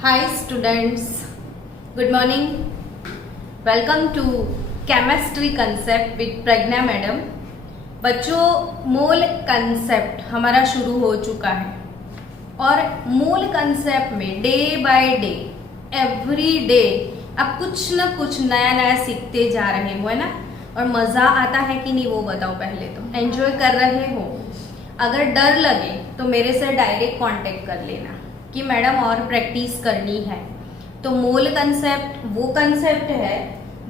Hi students, good morning. Welcome to Chemistry Concept with Pragya madam. बच्चों, मोल concept हमारा शुरू हो चुका है और मोल कंसेप्ट में day by day every day आप कुछ ना कुछ नया नया सीखते जा रहे हो, है ना. और मज़ा आता है कि नहीं वो बताओ. पहले तो एंजॉय कर रहे हो. अगर डर लगे तो मेरे से डायरेक्ट कांटेक्ट कर लेना कि मैडम और प्रैक्टिस करनी है. तो मोल कंसेप्ट वो कंसेप्ट है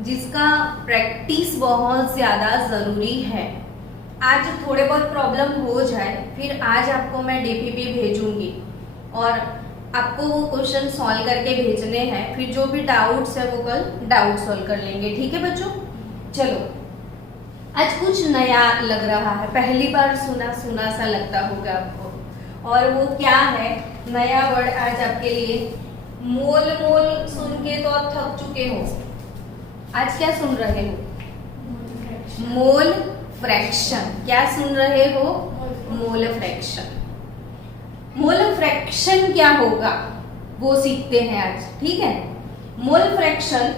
जिसका प्रैक्टिस बहुत ज़्यादा ज़रूरी है. आज थोड़े बहुत प्रॉब्लम हो जाए, फिर आज आपको मैं डीपीपी भेजूंगी और आपको वो क्वेश्चन सॉल्व करके भेजने हैं. फिर जो भी डाउट्स है वो कल डाउट सॉल्व कर लेंगे. ठीक है बच्चों. चलो, आज कुछ नया लग रहा है. पहली बार सुना सुना सा लगता होगा आपको. और वो क्या है नया वर्ड आज आपके लिए. मोल मोल सुन के तो आप थक चुके हो. आज क्या सुन रहे हो? मोल फ्रैक्शन. क्या सुन रहे हो? Mole fraction. मोल फ्रैक्शन क्या होगा वो सीखते हैं आज. ठीक है. मोल फ्रैक्शन,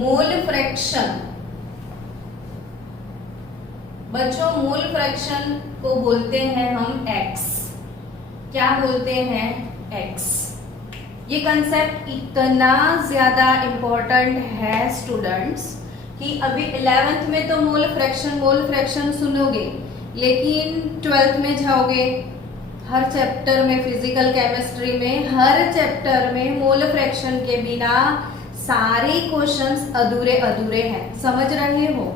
मोल फ्रैक्शन बच्चों, मोल फ्रैक्शन को बोलते हैं हम एक्स. क्या बोलते हैं? एक्स. ये कंसेप्ट इतना ज्यादा इम्पोर्टेंट है स्टूडेंट्स कि अभी 11th में तो मोल फ्रैक्शन सुनोगे, लेकिन 12th में जाओगे हर चैप्टर में, फिजिकल केमिस्ट्री में हर चैप्टर में मोल फ्रैक्शन के बिना सारे क्वेश्चंस अधूरे अधूरे हैं. समझ रहे हो?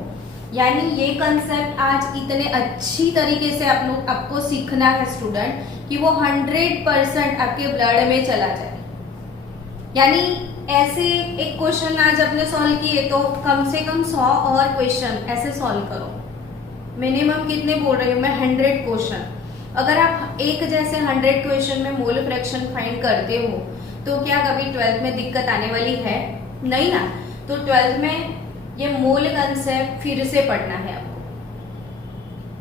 यानी ये कंसेप्ट आज इतने अच्छी तरीके से आपको सीखना है स्टूडेंट कि वो 100% आपके ब्लड में चला जाए. यानी ऐसे एक क्वेश्चन आज आपने सॉल्व किए तो कम से कम 100 और क्वेश्चन ऐसे सॉल्व करो. मिनिमम कितने बोल रही हूँ मैं? 100 क्वेश्चन. अगर आप एक जैसे 100 क्वेश्चन में मोल फ्रैक्शन फाइंड करते हो तो क्या कभी 12th में दिक्कत आने वाली है? नहीं ना. तो 12th में ये मोल कंसेप्ट फिर से पढ़ना है आपको.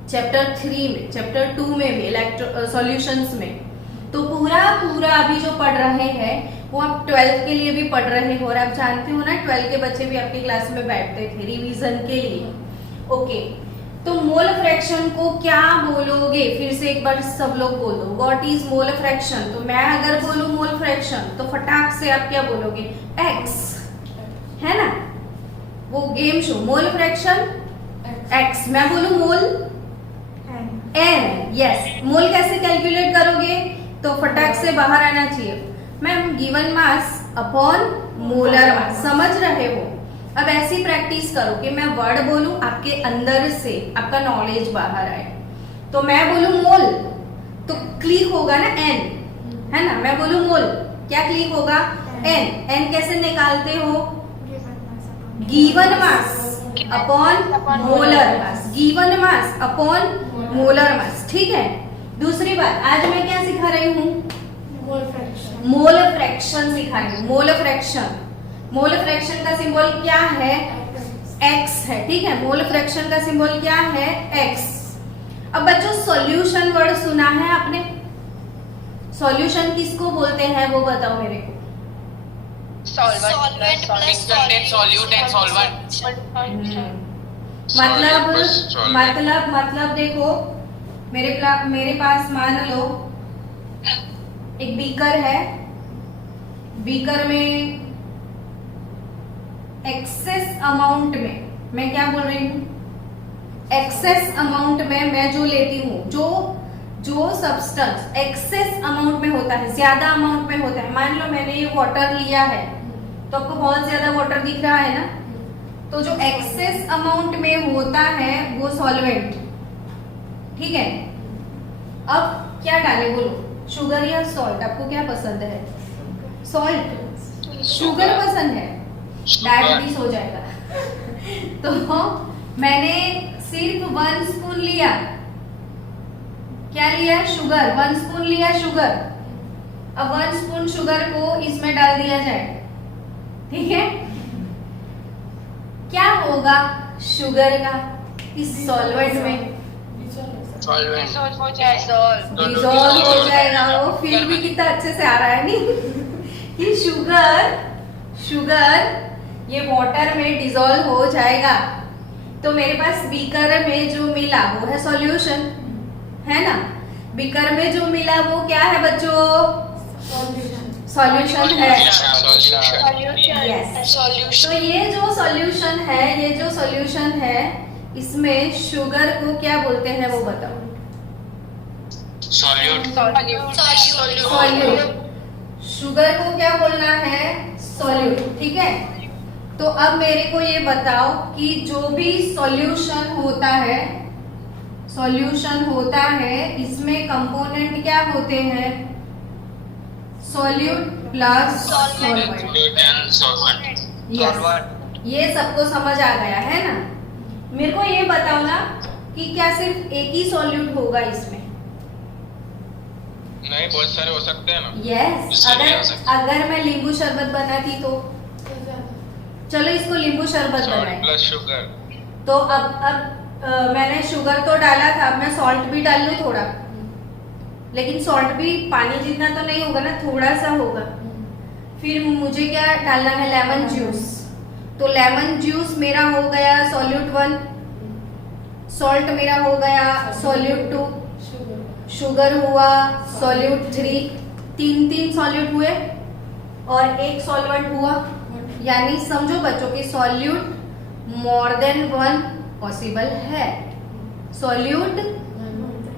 चैप्टर 3 में, चैप्टर 2 में भी, सॉल्यूशंस में. तो पूरा अभी जो पढ़ रहे हैं वो आप 12th के लिए भी पढ़ रहे हो. और आप जानते हो ना 12th के बच्चे भी आपकी क्लास में बैठते थे रिवीजन के लिए. ओके. तो मोल फ्रैक्शन को क्या बोलोगे? फिर से एक बार सब लोग बोलो, व्हाट इज मोल फ्रैक्शन. तो मैं अगर बोलूं मोल फ्रैक्शन तो फटाक से आप क्या बोलोगे? एक्स. है ना. वो game show mole fraction x. मैं बोलूं मोल एन. यस. मोल कैसे कैलकुलेट करोगे? तो फटाक से बाहर आना चाहिए. Ma'am given mass upon molar mass. समझ रहे हो? अब ऐसी प्रैक्टिस करो कि मैं वर्ड बोलूं, आपके अंदर से आपका नॉलेज बाहर आए. तो मैं बोलूं मोल तो क्लिक होगा ना एन, है ना. मैं बोलूं मोल, क्या क्लिक होगा? एन. एन कैसे निकालते हो? Given mass upon molar mass. Given mass upon molar mass. ठीक है. दूसरी बात, आज मैं क्या सिखा रही हूँ? मोल फ्रैक्शन सिखा रही हूँ. Mole fraction. मोल फ्रैक्शन का सिंबल क्या है? एक्स है. ठीक है. मोल फ्रैक्शन का सिंबल क्या है? एक्स. अब बच्चों सॉल्यूशन वर्ड सुना है आपने? सॉल्यूशन किसको बोलते हैं वो बताओ मेरे को. मतलब देखो, मेरे पास मान लो एक बीकर है. बीकर में एक्सेस अमाउंट में मैं क्या बोल रही हूँ? एक्सेस अमाउंट में मैं जो लेती हूँ, जो सब्सटेंस एक्सेस अमाउंट में होता है, ज्यादा अमाउंट में होता है. मान लो मैंने ये वाटर लिया है तो आपको बहुत ज्यादा वाटर दिख रहा है ना. तो जो एक्सेस अमाउंट में होता है वो सॉल्वेंट. ठीक है. अब क्या डाले बोलो? शुगर या सॉल्ट? आपको क्या पसंद है? सॉल्ट. शुगर पसंद है? डायबिटीज हो जाएगा. तो मैंने सिर्फ 1 स्पून लिया. क्या लिया? शुगर. 1 स्पून लिया शुगर. अब 1 स्पून शुगर को इसमें डाल दिया जाए. ठीक है. क्या होगा शुगर का इस सॉल्वेंट में? डिसॉल्व हो जाएगा। डिजोल्व हो जाएगा। वो फील भी कितना अच्छे से आ रहा है नहीं कि शुगर ये वाटर में डिजोल्व हो जाएगा। तो मेरे पास बीकर में जो मिला वो है सॉल्यूशन, है ना। बीकर में जो मिला वो क्या है बच्चों? सॉल्यूशन है। यस। तो ये जो सॉल्यूशन है इसमें शुगर को क्या बोलते हैं वो बताओ? सॉल्यूट। सॉल्यूट। शुगर को क्या बोलना है? सॉल्यूट। ठीक है। तो अब मेरे को ये बताओ कि जो भी सॉल्यूशन होता है इसमें कंपोनेंट क्या होते हैं? Solute plus solvent. यस। ये सबको समझ आ गया है ना। मेरे को ये बताओ ना कि क्या सिर्फ एक ही सॉल्यूट होगा इसमें? नहीं, बहुत सारे हो सकते हैं ना। यस। अगर मैं नींबू शरबत बनाती तो चलो इसको नींबू शरबत बनाए प्लस शुगर। तो अब मैंने शुगर तो डाला था, अब मैं सॉल्ट भी डाल लूं थोड़ा, लेकिन सॉल्ट भी पानी जितना तो नहीं होगा ना, थोड़ा सा होगा। फिर मुझे क्या डालना है? Lemon juice. तो लेमन जूस मेरा हो गया सॉल्यूट 1, सॉल्ट मेरा हो गया सॉल्यूट 2, शुगर हुआ सॉल्यूट 3, तीन सॉल्यूट हुए और एक सॉल्वेंट हुआ। यानी समझो बच्चों कि सॉल्यूट मोर देन 1 पॉसिबल है। सॉल्यूट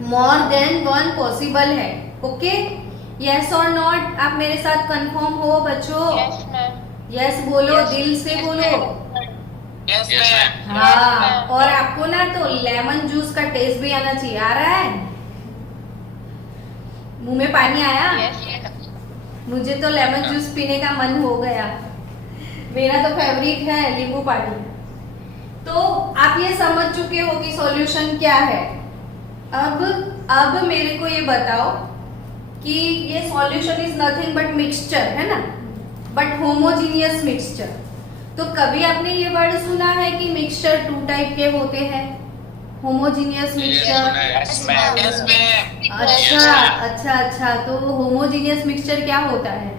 मोर देन 1 पॉसिबल है। ओके, यस और नॉट? आप मेरे साथ कंफर्म हो बच्चों? Yes ma'am. यस बोलो, दिल से बोलो। Yes ma'am. हाँ, और आपको ना तो लेमन जूस का टेस्ट भी आना चाहिए। आ रहा है? मुंह में पानी आया? मुझे तो लेमन जूस पीने का मन हो गया। मेरा तो फेवरेट है नींबू पानी। तो आप ये समझ चुके हो कि सॉल्यूशन क्या है। अब मेरे को ये बताओ कि ये solution is nothing but mixture, है ना, बट होमोजीनियस मिक्सचर। तो कभी आपने ये वर्ड सुना है कि मिक्सचर 2 टाइप के होते हैं? Homogeneous mixture. अच्छा। तो होमोजीनियस मिक्सचर क्या होता है?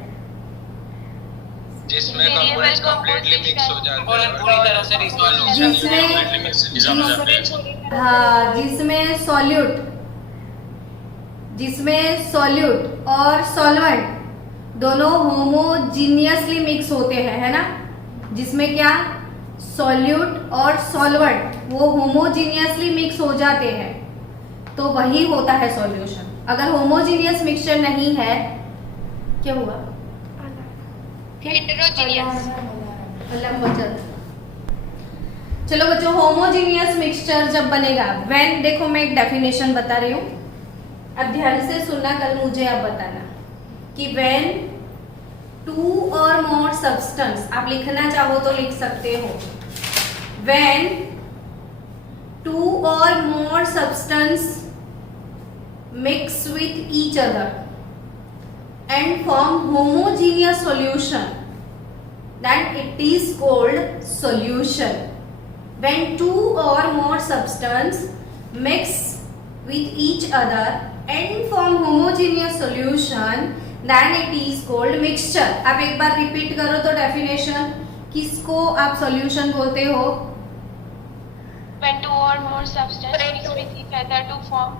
जिसमें कंपोनेंट्स कंप्लीटली मिक्स हो जाते हैं, पूरी तरह से डिसॉल्व हो जिसमें सॉल्यूट और सॉल्वेंट दोनों होमोजीनियसली मिक्स होते हैं, है ना। जिसमें क्या सॉल्यूट और सॉल्वेंट वो होमोजीनियसली मिक्स हो जाते हैं, तो वही होता है सॉल्यूशन। अगर होमोजीनियस मिक्सचर नहीं है, क्या हुआ? चलो बच्चों, होमोजीनियस मिक्सचर जब बनेगा, व्हेन, देखो मैं एक डेफिनेशन बता रही हूँ, अब ध्यान से सुनना, कल मुझे आप बताना कि व्हेन 2 और मोर सब्सटेंस, आप लिखना चाहो तो लिख सकते हो, व्हेन 2 और more substance mix with each other and form homogeneous solution, then it is called solution. When 2 or more substance mix with each other and form homogeneous solution, then it is called mixture. अब एक बार repeat करो तो definition, किसको आप solution बोलते हो? When 2 or more substance mix with each other to form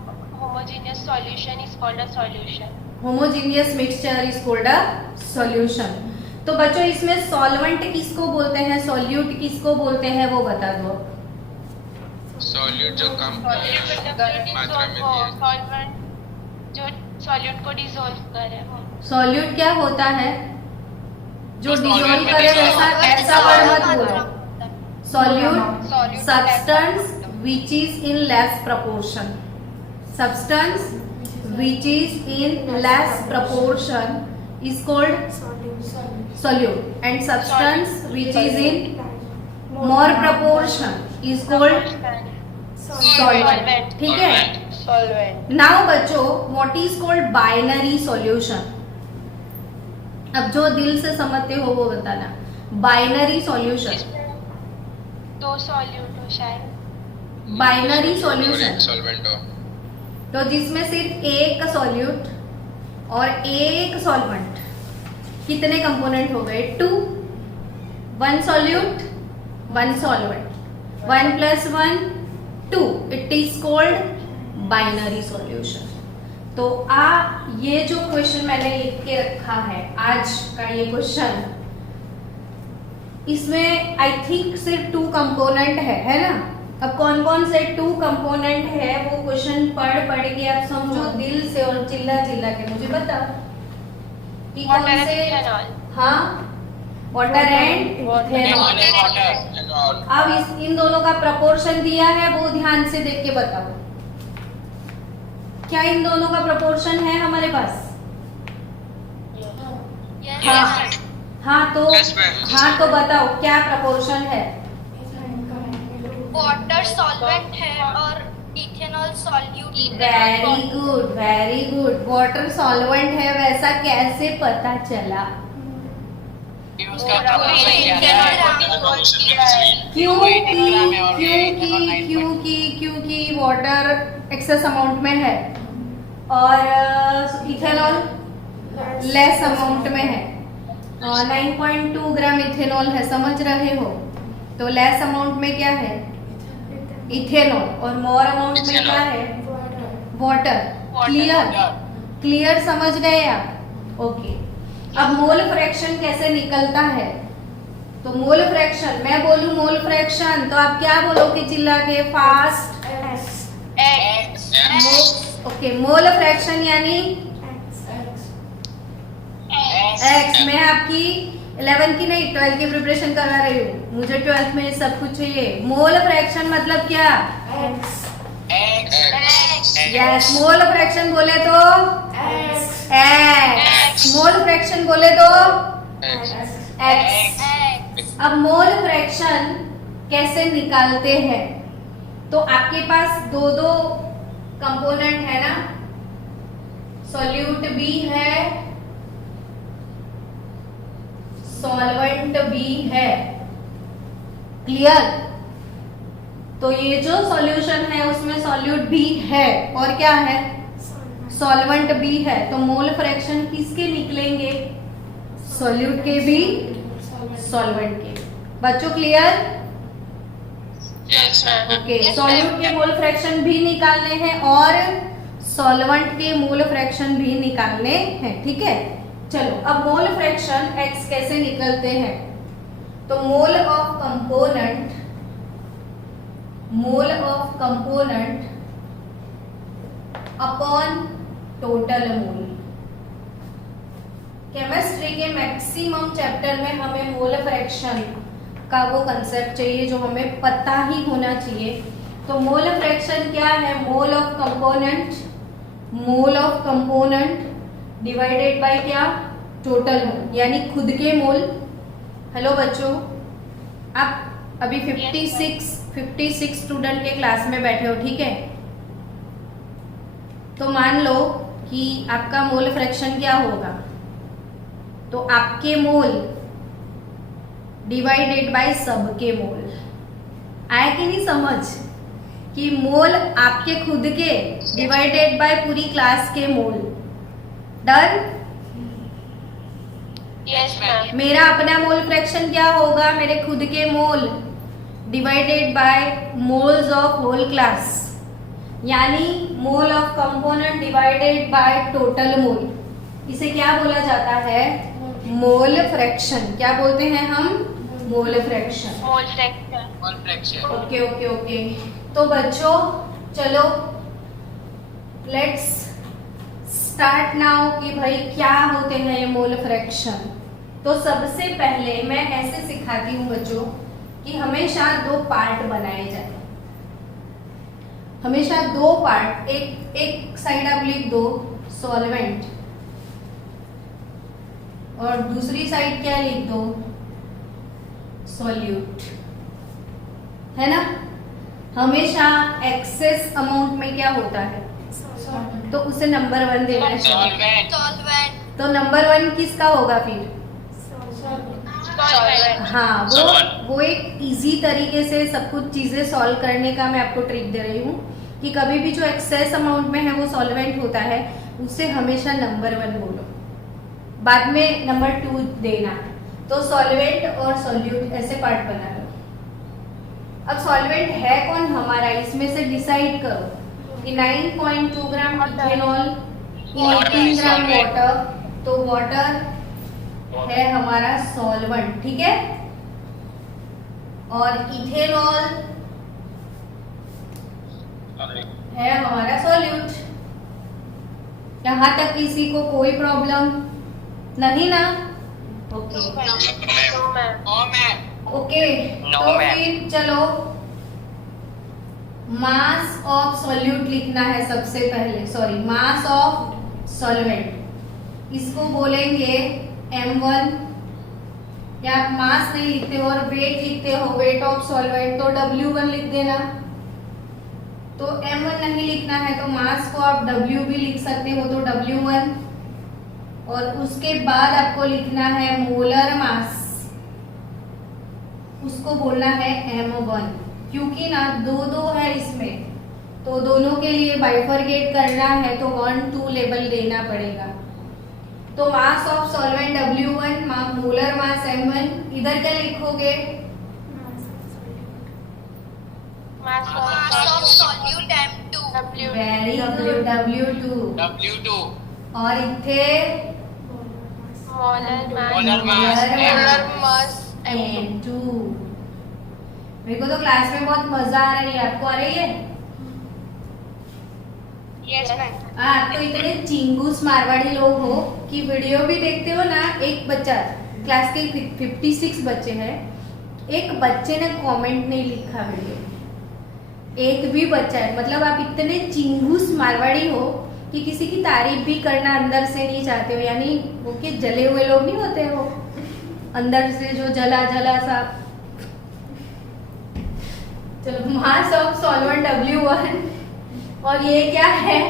homogeneous solution is called a solution. Homogeneous mixture is called a solution. तो बच्चों इसमें सॉल्वेंट किसको बोलते हैं, सॉल्यूट किसको बोलते हैं, वो बता दो। सॉल्यूट जो कम मात्रा में दिया, सॉल्वेंट जो सॉल्यूट को डिसॉल्व करे वो। सॉल्यूट क्या होता है? जो डिसॉल्व करे, ऐसा वर्ड मत बोलो। Solute substance which is in less proportion, substance which is in less proportion is called solute, and substance which is in more proportion is called solvent. ठीक है? Solvent. Now बच्चों, what is called binary solution? अब जो दिल से समझते हो वो बताना। बाइनरी सॉल्यूशन, 2 सॉल्यूट हो शायद। बाइनरी सॉल्यूशन, सॉल्वेंट हो, तो जिसमें सिर्फ एक सॉल्यूट और एक सॉल्वेंट, कितने कंपोनेंट हो गए? 2, 1 solute 1 solvent, 1 + 1 2, it is called binary solution. तो ये जो क्वेश्चन मैंने लिख के रखा है आज का ये क्वेश्चन, इसमें आई थिंक सिर्फ 2 कंपोनेंट है ना। अब कौन कौन से 2 कंपोनेंट है वो क्वेश्चन पढ़ के आप समझो दिल से और चिल्ला के मुझे बताओ कि कौन से। हाँ, वाटर एंड इथेनॉल। अब इन दोनों का प्रपोर्शन दिया है, वो ध्यान से देख के बताओ क्या इन दोनों का प्रपोर्शन है हमारे पास? हाँ तो बताओ क्या प्रपोर्शन है? वाटर सॉल्वेंट है और ethanol solute. Very good. Water solvent है, वैसा कैसे पता चला? क्योंकि वाटर एक्सेस अमाउंट में है और इथेनॉल लेस अमाउंट में है। 9.2 ग्राम इथेनॉल है, समझ रहे हो? तो लेस अमाउंट में क्या है? इथेनॉल, और मोर अमाउंट में क्या है? वाटर। क्लियर समझ गए आप? ओके। अब मोल फ्रैक्शन कैसे निकलता है? तो मोल फ्रैक्शन, मैं बोलूं मोल फ्रैक्शन तो आप क्या बोलोगे चिल्ला के? फास्ट। ओके, मोल फ्रैक्शन यानी एक्स। मैं आपकी 11 की नहीं 12 की प्रिपरेशन करा रही हूँ, मुझे 12th में सब कुछ चाहिए। मोल फ्रैक्शन मतलब क्या? यस, मोल फ्रैक्शन बोले तो एक्स, मोल फ्रैक्शन बोले तो एक्स। अब मोल फ्रैक्शन कैसे निकालते हैं? तो आपके पास दो कंपोनेंट है ना, सॉल्यूट भी है, सॉल्वेंट भी है। क्लियर? तो ये जो सॉल्यूशन है उसमें सॉल्यूट भी है और क्या है? सॉल्वेंट भी है। तो मोल फ्रैक्शन किसके निकलेंगे? सॉल्यूट के भी, सॉल्वेंट के। बच्चों क्लियर? ओके, सॉल्यूट के मोल फ्रैक्शन भी निकालने हैं और सॉल्वेंट के मोल फ्रैक्शन भी निकालने हैं। ठीक है, चलो अब मोल फ्रैक्शन x कैसे निकलते हैं? तो मोल of component upon total mole. Chemistry के मैक्सिमम चैप्टर में हमें मोल फ्रैक्शन का वो कंसेप्ट चाहिए जो हमें पता ही होना चाहिए। तो मोल फ्रैक्शन क्या है? मोल ऑफ कंपोनेंट डिवाइडेड बाय क्या? टोटल मोल, यानी खुद के मोल। हेलो बच्चों, आप अभी 56 स्टूडेंट के क्लास में बैठे हो, ठीक है? तो मान लो कि आपका मोल फ्रैक्शन क्या होगा? तो आपके मोल डिवाइडेड बाय सबके मोल। आया कि नहीं समझ? कि मोल आपके खुद के डिवाइडेड बाय पूरी क्लास के मोल। डन? Yes ma'am. मेरा अपना मोल फ्रैक्शन क्या होगा? मेरे खुद के mole divided by moles of whole class, यानी mole of component divided by total mole. इसे क्या बोला जाता है? Mole fraction. क्या बोलते हैं हम? Mole fraction. ओके। तो बच्चों चलो लेट्स स्टार्ट नाउ कि भाई क्या होते हैं ये मोल फ्रैक्शन। तो सबसे पहले मैं ऐसे सिखाती हूँ बच्चों कि हमेशा 2 पार्ट बनाए जाए। हमेशा 2 पार्ट, एक साइड आप लिख दो सॉल्वेंट और दूसरी साइड क्या लिख दो? सॉल्यूट, है ना? हमेशा एक्सेस अमाउंट में क्या होता है? तो उसे नंबर 1 देना चाहिए। तो नंबर 1 किसका होगा फिर? हाँ, वो एक इजी तरीके से सब कुछ चीजें सॉल्व करने का मैं आपको ट्रिक दे रही हूँ। कि कभी भी जो एक्सेस अमाउंट में है वो सॉल्वेंट होता है, उसे हमेशा नंबर 1 बोलो, बाद में नंबर 2 देना। तो सॉल्वेंट और सॉल्यूट ऐसे पार्ट बना लो। अब सॉल्वेंट है कौन हमारा, इसमें से डिसाइड करो कि 9.2 ग्राम इथेनॉल, 18 ग्राम वाटर, तो वाटर है हमारा सॉल्वेंट, ठीक है, और इथेनॉल है हमारा सॉल्यूट। यहाँ तक किसी को कोई प्रॉब्लम नहीं ना? ओके ओके, तो फिर चलो मास ऑफ सॉल्यूट लिखना है सबसे पहले, सॉरी मास ऑफ सॉल्वेंट, इसको बोलेंगे m1, या आप मास नहीं लिखते हो और वेट लिखते हो, वेट ऑफ सॉल्वेंट, तो w1 लिख देना। तो m1 नहीं लिखना है तो मास को आप w भी लिख सकते हो, तो w1, और उसके बाद आपको लिखना है मोलर मास, उसको बोलना है m1, क्योंकि ना दो है इसमें, तो दोनों के लिए बाइफरकेट करना है तो 1 2 लेबल देना पड़ेगा। तो mass of solvent w1, molar mass m1, इधर क्या लिखोगे? Mass Mass of solute M2. Very good, w2, और इथे molar mass m2। मेरे को तो क्लास में बहुत मजा आ रही है, आपको आ रही है? Yes, ma'am. आप तो इतने चिंगूस मारवाड़ी लोग हो कि वीडियो भी देखते हो ना। एक बच्चा, क्लास के 56 बच्चे हैं, एक बच्चे ने कमेंट नहीं लिखा वीडियो, एक भी बच्चा है, मतलब आप इतने चिंगूस मारवाड़ी हो कि किसी की तारीफ भी करना अंदर से नहीं चाहते हो, यानी वो के जले हुए लोग नहीं होते हो, अंदर से जो जला जला सा। चलो, मास ऑफ सॉल्वेंट w1, और ये क्या है?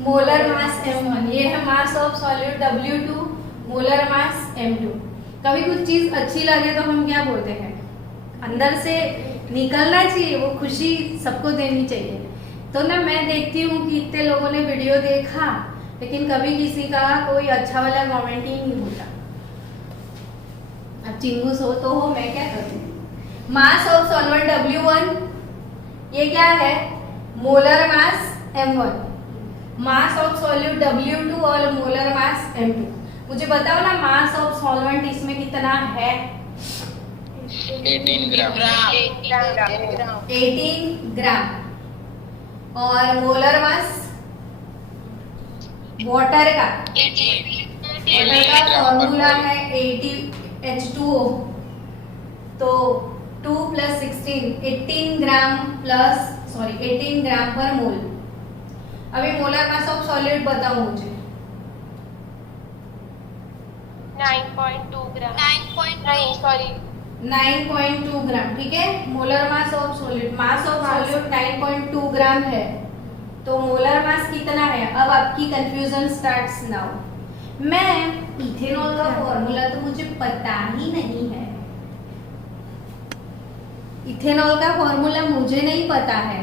मोलर मास m1, ये है mass of solute w2, molar mass m2। कभी कुछ चीज अच्छी लगे तो हम क्या बोलते हैं, अंदर से निकलना चाहिए, वो खुशी सबको देनी चाहिए। तो ना मैं देखती हूँ कि इतने लोगों ने वीडियो देखा, लेकिन कभी किसी का कोई अच्छा वाला कमेंट ही नहीं होता। अब चिंगूस हो तो हो, मैं क्या करूँ। मास ऑफ सॉल्वेंट w1, ये क्या है? Molar mass m1, mass of solute w2 और मोलर मास m2। मुझे बताओ ना, मास ऑफ सॉल्वेंट इसमें कितना है? 18 ग्राम। 18 ग्राम। और मोलर मास वाटर का फॉर्मूला है 80H2O, तो 2 + 16 18 ग्राम प्लस 18 ग्राम पर मोल। अभी मोलर मास ऑफ सॉलिड बताओ मुझे। 9.2 ग्राम। 9.2 ग्राम, ठीक है। Molar mass of solid, mass of solid 9.2 ग्राम है, तो मोलर मास कितना है? अब आपकी कंफ्यूजन स्टार्ट्स नाउ। मैं इथेनॉल का फॉर्मूला तो मुझे पता ही नहीं है, इथेनॉल का फॉर्मूला मुझे नहीं पता है।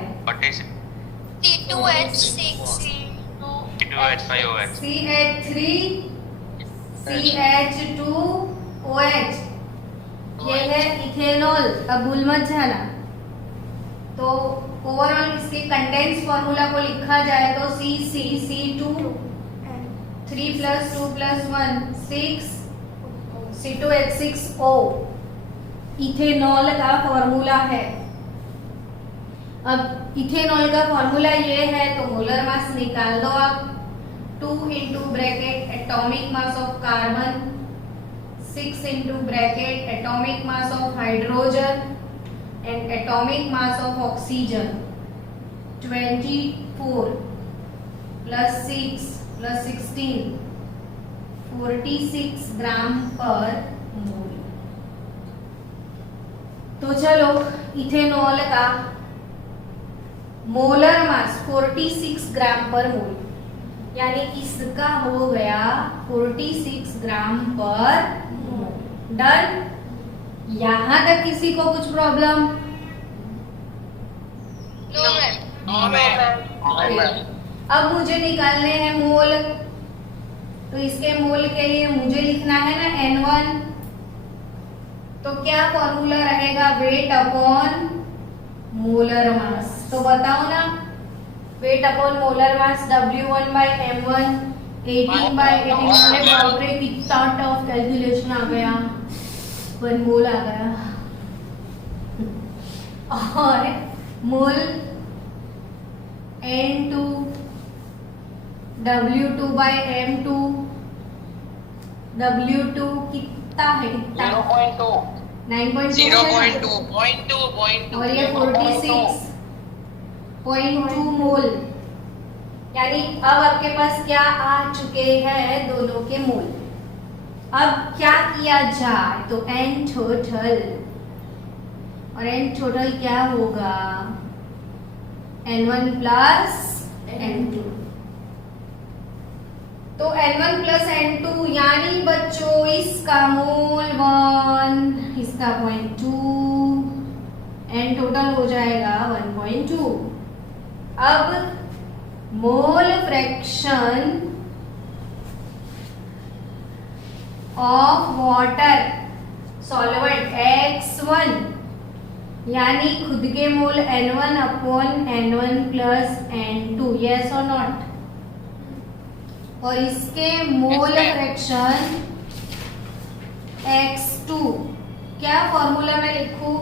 C2H6 C2H5OH CH3 CH2OH, ये है इथेनॉल। अब भूल मत जाना। तो ओवरऑल इसके कंडेंस फॉर्मूला को लिखा जाए तो C2 3 + 2 + 1 6 C2H6O इथेनॉल का फॉर्मूला है। अब इथेनॉल का फॉर्मूला ये है, तो मोलर मास निकाल दो आप। 2 × bracket atomic mass of carbon, 6 × bracket atomic mass of hydrogen and atomic mass of oxygen. 24 + 6 + 16 46 ग्राम पर मोल। तो चलो, इथेनॉल का मोलर मास 46 ग्राम पर मोल, यानी इसका हो गया 46 ग्राम पर मोल। डन। यहां तक किसी को कुछ प्रॉब्लम? No ma'am. अब मुझे निकालने हैं मोल, तो इसके मोल के लिए मुझे लिखना है ना N1, तो क्या फॉर्मूला रहेगा, वेट अपॉन मोलर मास। तो बताओ ना, weight upon molar mass W1 by M1 18 by 18। अरे बाप रे, कितना टफ कैलकुलेशन आ गया, 1 मोल आ गया। और मोल N2 W2 by M2, W2 कितना है, कितना 0.2 9.2 और ये 46.2 मोल। यानी अब आपके पास क्या आ चुके हैं, दोनों के मोल। अब क्या किया जाए, तो N टोटल, और N टोटल क्या होगा, N1 प्लस N2। तो N1 प्लस N2 यानी बच्चों इसका मोल 1, इसका 0.2, N टोटल हो जाएगा 1.2। अब mole fraction of water solvent X1 यानी खुद के मोल N1 upon N1 plus N2, yes और नॉट। और इसके मोल फ्रैक्शन X2, क्या फॉर्मूला में लिखूं,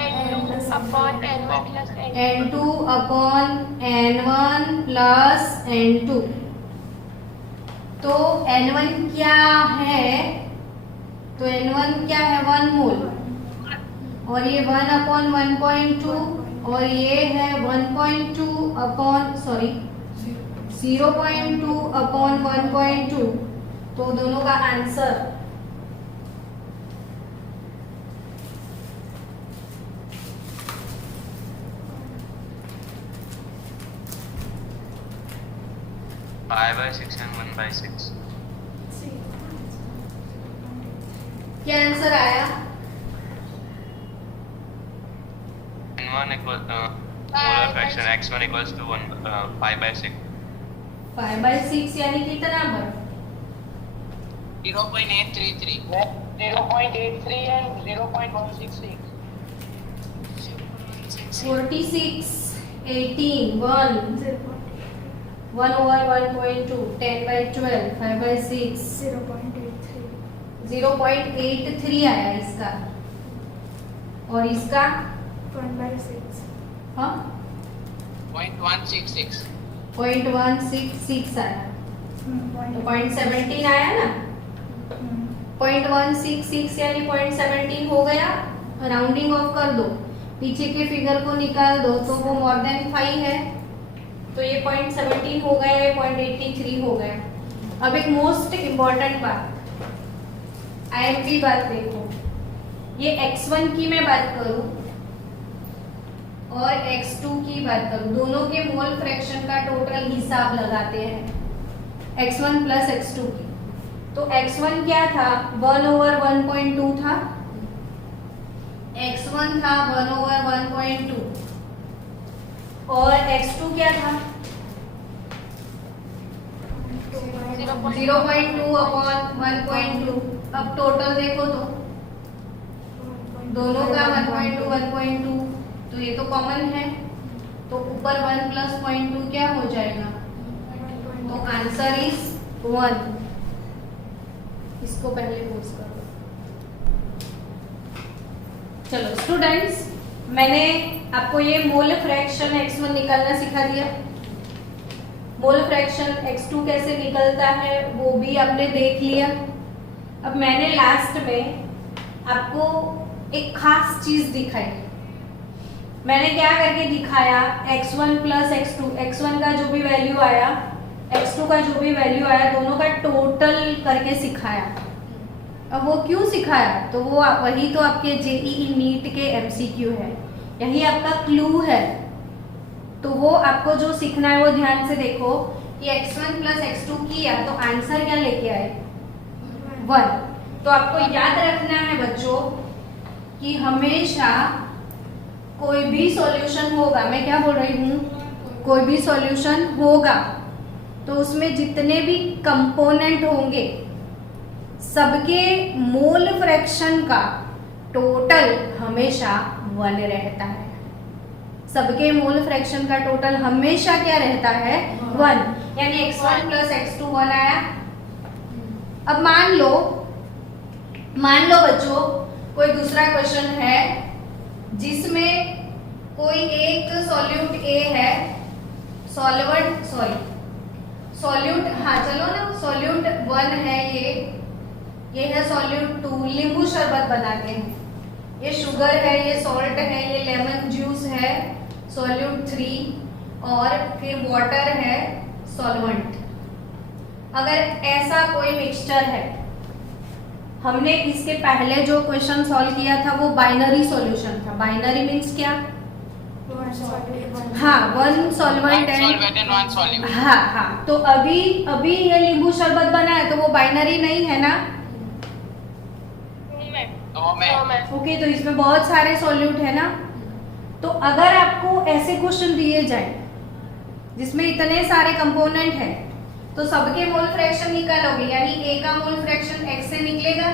N2 upon N1 plus N2। N2 upon N1 plus N2। तो N1 क्या है, तो N1 क्या है, 1 मोल, और ये 1 अपॉन 1.2, और ये है 1.2 अपॉन 0.2 अपॉन 1.2। तो दोनों का आंसर फाइव बाई 6 and 1/6। क्या आंसर आया, N1 equals molar fraction X1 equals to 5/6। 5/6 यानी कितना बड़ा, 0.833 0.83 and 0.166। 46 18 1 over 1.2 10 by 12 5 by 6 0.83 आया इसका, और इसका 1/6। हाँ 0.166। 0.166 आया, तो 0.17 आया ना, 0.166 यानी 0.17 हो गया। राउंडिंग ऑफ कर दो, पीछे के फिगर को निकाल दो, तो वो मोर देन 5 है, तो ये 0.17 हो गया, ये 0.83 हो गया। अब एक मोस्ट इम्पॉर्टेंट बात, IMP बात देखो, ये X1 की मैं बात करूं और X2 की बात करूं, दोनों के मोल फ्रैक्शन का टोटल हिसाब लगाते हैं X1 प्लस X2 की। तो X1 क्या था, 1 over 1.2 था, X1 था 1 over 1.2, और X2 क्या था 0.2 अपॉन 1.2। अब टोटल देखो तो दोनों का 1.2 तो ये तो कॉमन है, तो ऊपर 1 प्लस 0.2 क्या हो जाएगा, तो आंसर इज 1। इसको पहले पोज करो। चलो स्टूडेंट्स, मैंने आपको ये मोल फ्रैक्शन X1 निकालना सिखा दिया, मोल फ्रैक्शन X2 कैसे निकलता है वो भी आपने देख लिया। अब मैंने लास्ट में आपको एक खास चीज दिखाई। मैंने क्या करके दिखाया, X1 प्लस X2, X1 का जो भी वैल्यू आया, X2 का जो भी वैल्यू आया, दोनों का टोटल करके सिखाया। अब वो क्यों सिखाया, तो वो वही तो आपके JEE नीट के MCQ है, यही आपका क्लू है। तो वो आपको जो सीखना है वो ध्यान से देखो कि X1 प्लस X2 किया तो आंसर क्या लेके आए, 1। तो आपको याद रखना है बच्चों कि हमेशा कोई भी सॉल्यूशन होगा, मैं क्या बोल रही हूँ, कोई भी सॉल्यूशन होगा तो उसमें जितने भी कंपोनेंट होंगे सबके मोल फ्रैक्शन का टोटल हमेशा 1 रहता है। सबके मोल फ्रैक्शन का टोटल हमेशा क्या रहता है, 1, यानी x1 प्लस x2 1 आया। अब मान लो बच्चों कोई दूसरा क्वेश्चन है जिसमें कोई एक सॉल्यूट A है, सॉल्यूट हाँ चलो ना, सॉल्यूट 1 है, ये है सॉल्यूट 2, नींबू शरबत बनाते हैं, ये शुगर है, ये सॉल्ट है, ये लेमन जूस है सॉल्यूट 3, और फिर वाटर है सॉल्वेंट। अगर ऐसा कोई मिक्सचर है, हमने इसके पहले जो क्वेश्चन सॉल्व किया था वो बाइनरी सॉल्यूशन था। बाइनरी मीन्स क्या, हाँ 1 सॉल्वेंट एंड 1 सॉल्यूट। हाँ, तो अभी ये नींबू शरबत बना है तो वो बाइनरी नहीं है ना, ओके, तो इसमें बहुत सारे सॉल्यूट है ना। तो अगर आपको ऐसे क्वेश्चन दिए जाए जिसमें इतने सारे कंपोनेंट हैं तो सबके मोल फ्रैक्शन निकालोगे, यानी A का मोल फ्रैक्शन x से निकलेगा,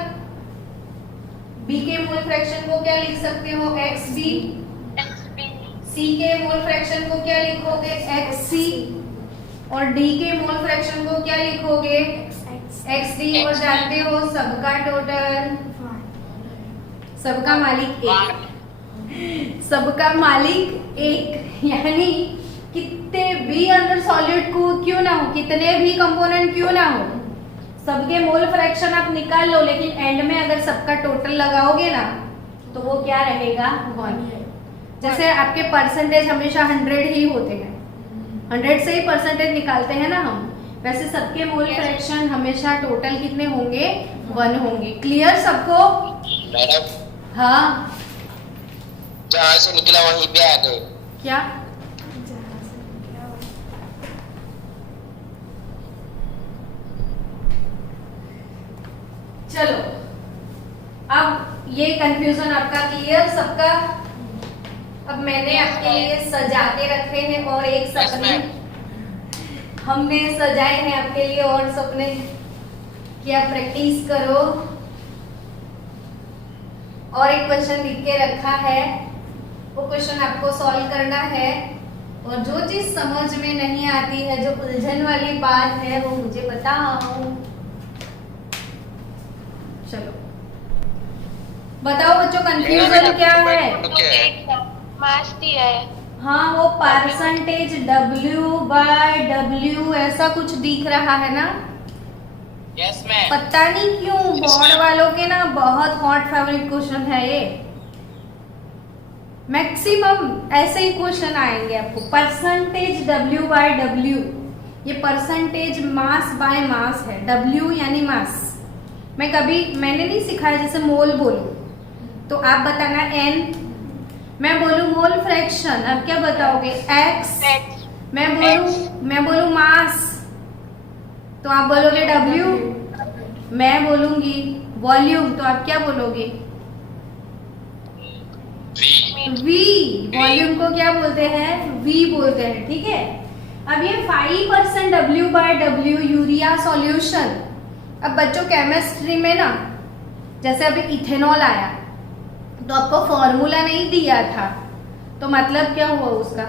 B के मोल फ्रैक्शन को क्या लिख सकते हो, xB, C के मोल फ्रैक्शन को क्या लिखोगे, xC, और D के मोल फ्रैक्शन को क्या लिखोगे, xD, और जानते हो सबका टोटल, सबका मालिक एक, सबका मालिक एक, यानी कितने भी अंदर सॉल्यूट को क्यों ना हो, कितने भी कंपोनेंट क्यों ना हो, सबके मोल फ्रैक्शन आप निकाल लो, लेकिन एंड में अगर सबका टोटल लगाओगे ना तो वो क्या रहेगा, 1। जैसे आपके परसेंटेज हमेशा 100 ही होते हैं, 100 से ही परसेंटेज निकालते हैं ना हम, वैसे सबके मोल फ्रैक्शन हमेशा टोटल कितने होंगे, 1 होंगे। क्लियर सबको? मैडम हाँ, जहाँ से निकला वहीं पे आ गए। क्या चलो, अब ये कंफ्यूजन आपका क्लियर सबका? अब मैंने आपके लिए सजा के रखे हैं और एक सपने हमने सजाए हैं आपके लिए और सपने कि आप प्रैक्टिस करो। और एक क्वेश्चन लिख के रखा है, वो क्वेश्चन आपको सॉल्व करना है, और जो चीज समझ में नहीं आती है, जो उलझन वाली बात है, वो मुझे बताओ। चलो बताओ बच्चों, कंफ्यूजन क्या है? मास दिया है। हाँ, वो परसेंटेज W/W ऐसा कुछ दिख रहा है ना। Yes ma'am. पता नहीं क्यों बोर्ड वालों के ना बहुत हॉट फेवरेट क्वेश्चन है ये, मैक्सिमम ऐसे ही क्वेश्चन आएंगे आपको। परसेंटेज W/W, ये परसेंटेज मास बाय मास है, W यानी मास। मैंने नहीं सिखाया, जैसे मोल बोलो तो आप बताना N, मैं बोलूं मोल फ्रैक्शन, आप क्या बताओगे, X, मैं बोलूं मास तो आप बोलोगे W, मैं बोलूंगी वॉल्यूम तो आप क्या बोलोगे, V। वॉल्यूम को क्या बोलते हैं, V बोलते हैं, ठीक है। अब ये 5% W/W यूरिया सॉल्यूशन। अब बच्चों केमिस्ट्री में ना, जैसे अभी इथेनॉल आया तो आपको फॉर्मूला नहीं दिया था, तो मतलब क्या हुआ उसका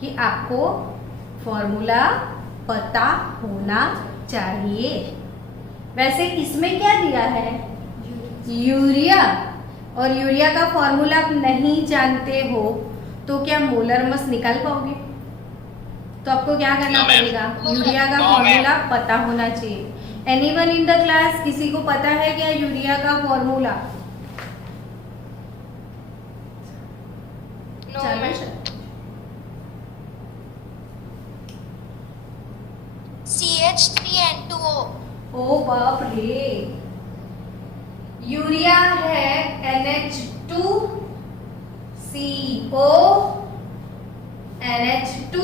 कि आपको फॉर्मूला पता होना चाहिए। वैसे इसमें क्या दिया है, यूरिया, और यूरिया का फॉर्मूला आप नहीं जानते हो तो क्या मोलर मास निकाल पाओगे? तो आपको क्या करना पड़ेगा, यूरिया का फॉर्मूला पता होना चाहिए। एनीवन इन द क्लास, किसी को पता है क्या यूरिया का फॉर्मूला? CH3N2O। ओ बाप रे, यूरिया है NH2CO NH2।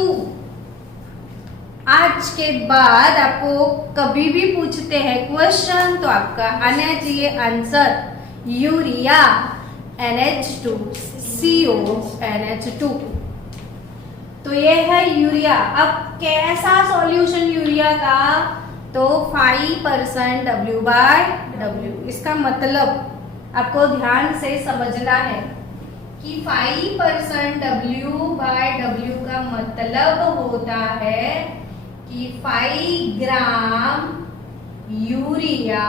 आज के बाद आपको कभी भी पूछते हैं क्वेश्चन तो आपका आना चाहिए आंसर यूरिया NH2 CONH2। तो ये है यूरिया। अब कैसा सॉल्यूशन यूरिया का, तो 5% W/W। इसका मतलब आपको ध्यान से समझना है कि 5% W/W का मतलब होता है कि 5 gram urea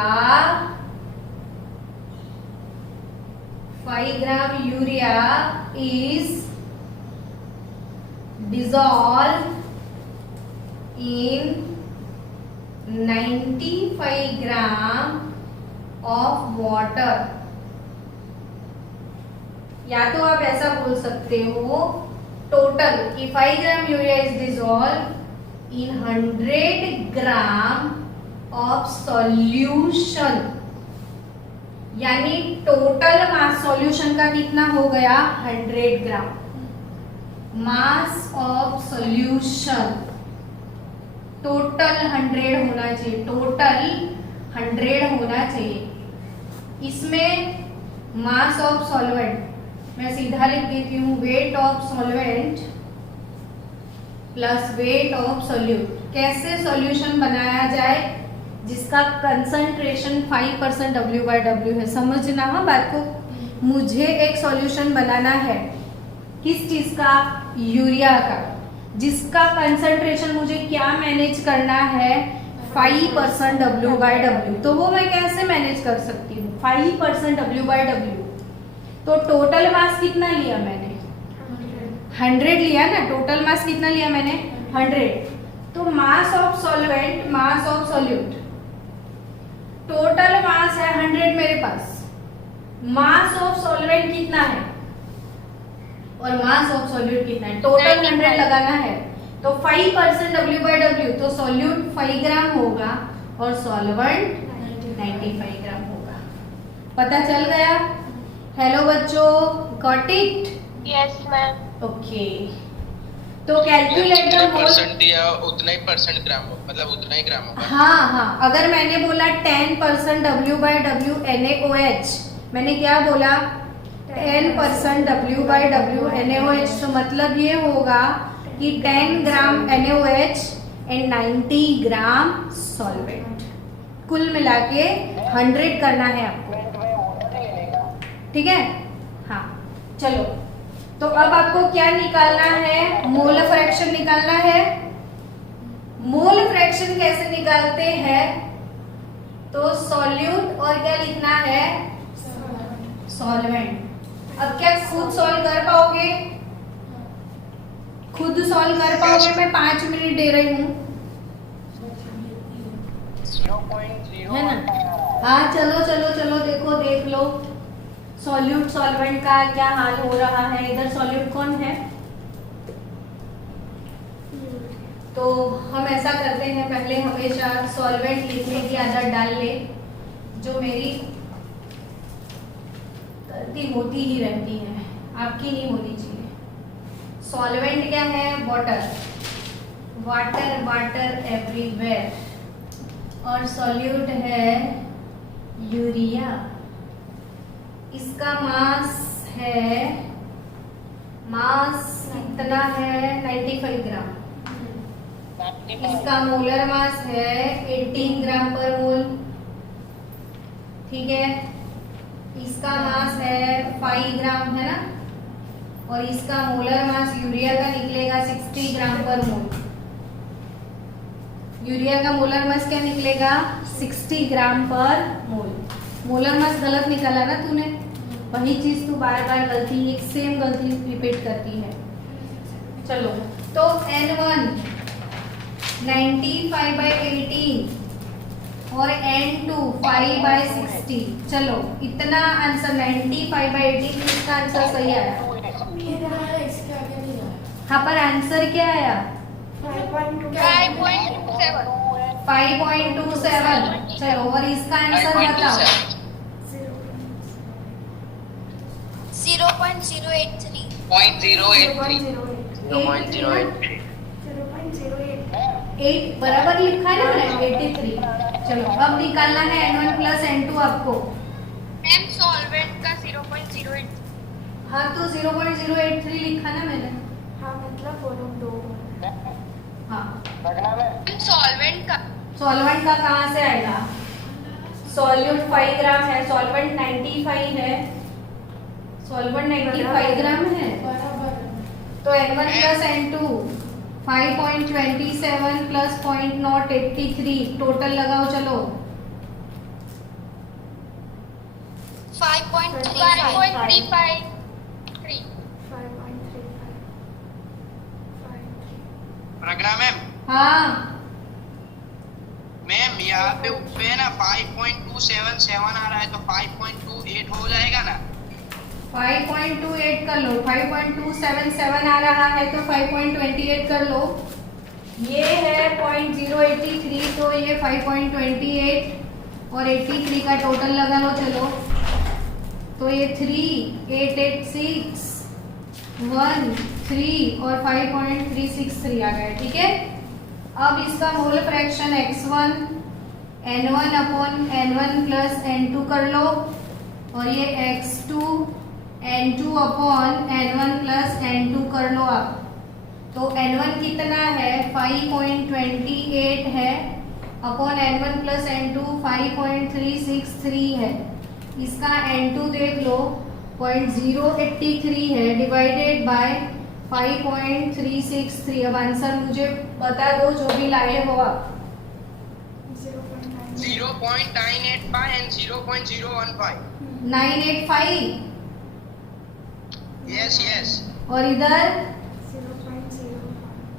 5 gram urea is dissolved in 95 gram of water। या तो आप ऐसा बोल सकते हो टोटल कि 5 gram urea is dissolve in 100 gram of solution, यानी टोटल मास सॉल्यूशन का कितना हो गया 100 ग्राम। मास ऑफ सॉल्यूशन टोटल 100 होना चाहिए, टोटल 100 होना चाहिए। इसमें मास ऑफ सॉल्वेंट मैं सीधा लिख देती हूँ, weight of solvent plus weight of solute. कैसे सॉल्यूशन बनाया जाए जिसका कंसंट्रेशन 5% W/W है, समझना हाँ बात को। मुझे एक सॉल्यूशन बनाना है किस चीज का, यूरिया का, जिसका कंसंट्रेशन मुझे क्या मैनेज करना है 5% W/W। तो वो मैं कैसे मैनेज कर सकती हूँ 5% W/W। तो टोटल मास कितना लिया मैंने 100 लिया ना, टोटल मास कितना लिया मैंने 100। तो mass of solvent mass of solute, total mass है 100 मेरे पास, मास ऑफ सॉल्वेंट कितना है और मास ऑफ सोल्यूट कितना है, टोटल 100 लगाना है। तो 5% W/W, तो सोल्यूट 5 ग्राम होगा और सॉल्वेंट 95 ग्राम होगा। पता चल गया? हेलो बच्चों, got it? Yes ma'am. Okay, तो कैलकुलेट द मोल। परसेंट दिया उतना ही परसेंट ग्राम हो, मतलब उतना ही ग्राम होगा। हाँ हाँ, अगर मैंने बोला 10% W/W NaOH, मैंने क्या बोला 10% W/W NaOH, तो मतलब ये होगा कि 10 ग्राम NaOH एंड 90 ग्राम सॉल्वेंट, कुल मिला के 100 करना है आपको, ठीक है? हाँ चलो, तो अब आपको क्या निकालना है, मोल फ्रैक्शन निकालना है। मोल फ्रैक्शन कैसे निकालते हैं, तो सॉल्यूट और क्या लिखना है सॉल्वेंट। अब क्या खुद सॉल्व कर पाओगे, खुद सॉल्व कर पाओगे? मैं 5 मिनट दे रही हूँ, है ना? हाँ चलो चलो चलो, देखो देख लो सॉल्यूट सॉल्वेंट का क्या हाल हो रहा है। इधर सॉल्यूट कौन है, तो हम ऐसा करते हैं पहले हमेशा सॉल्वेंट लिखने की आदत डाल ले, जो मेरी गलती होती ही रहती है, आपकी नहीं होनी चाहिए। सॉल्वेंट क्या है, वाटर, वाटर वाटर एवरीवेयर, और सॉल्यूट है यूरिया। इसका मास है, मास कितना है 95 ग्राम। इसका मोलर मास है 18 ग्राम पर मोल, ठीक है? इसका मास है 5 ग्राम, है ना? और इसका मोलर मास यूरिया का निकलेगा 60 ग्राम पर मोल। यूरिया का मोलर मास क्या निकलेगा 60 ग्राम पर मोल। मोलर मास गलत निकाला ना तूने, वही चीज तू बार बार गलती, एक सेम गलती रिपीट करती है। चलो, तो N1 95/18 और N2 5/60। चलो, इतना आंसर 95/18, इसका आंसर सही आया। हाँ, पर आंसर क्या आया 5.27। चलो, और इसका आंसर बताओ 0.083। 8 बराबर लिखा है ना 83। चलो, अब निकालना है N1 प्लस N2 आपको। मैम सॉल्वेंट का 0.08। हाँ तो 0.083 लिखा ना मैंने। हाँ मतलब वो लोग दो हाँ रखना में सॉल्वेंट का सॉल्वेंट का कहाँ से आएगा? सॉल्यूट 5 ग्राम है, सॉल्वेंट 95 है, सॉल्वेंट 95 ग्राम है। तो N1 plus N2 5.27 plus 0.083 total लगाओ चलो। 5.35 5.353 प्रज्ञा मैम, हाँ मैम यहाँ पे ऊपर ना 5.277 आ रहा है, तो 5.28 हो जाएगा ना? 5.28 कर लो, 5.277 आ रहा है तो 5.28 कर लो। ये है 0.083 तो ये 5.28 और 83 का टोटल लगा लो चलो। तो ये 3, 8, 8, 6, 1, 3 और 5.363 आ गया, ठीक है। अब इसका mole fraction x1 n1 upon n1 plus n2 कर लो और ये x2 n2 upon n1 plus n2 कर लो आप। तो n1 कितना है? 5.28 है अपॉन n1 प्लस n2 5.363 है। इसका n2 देख लो 0.083 है डिवाइडेड बाय 5.363। अब आंसर मुझे बता दो जो भी लाए हो आप। 0.985 and 0.015. 985 Yes, yes. और इधर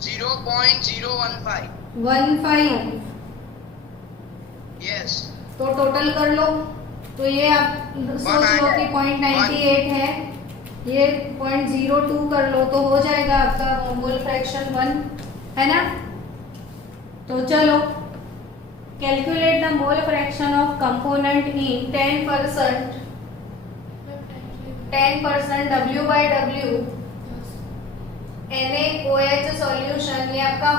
0.015. 15। Yes. तो टोटल कर लो। तो ये आप सोच लो कि 0.98 है, ये 0.02 कर लो तो हो जाएगा आपका मोल फ्रैक्शन 1, है ना। तो चलो calculate the mole fraction of component in 10% W/W NaOH solution. ये आपका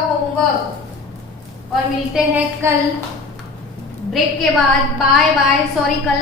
होमवर्क और मिलते हैं कल ब्रेक के बाद। बाय बाय, सॉरी कल